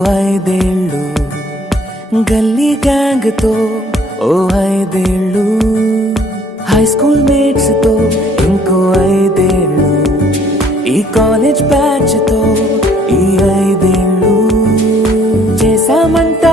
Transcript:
ఐదేళ్ళు గల్లీ గ్యాంగ్ తో ఓ ఐదేళ్ళు హై స్కూల్ మేట్స్ తో ఇంకో ఐదేళ్ళు ఈ కాలేజ్ బ్యాచ్ తో ఈ ఐదేళ్ళు చేసామంట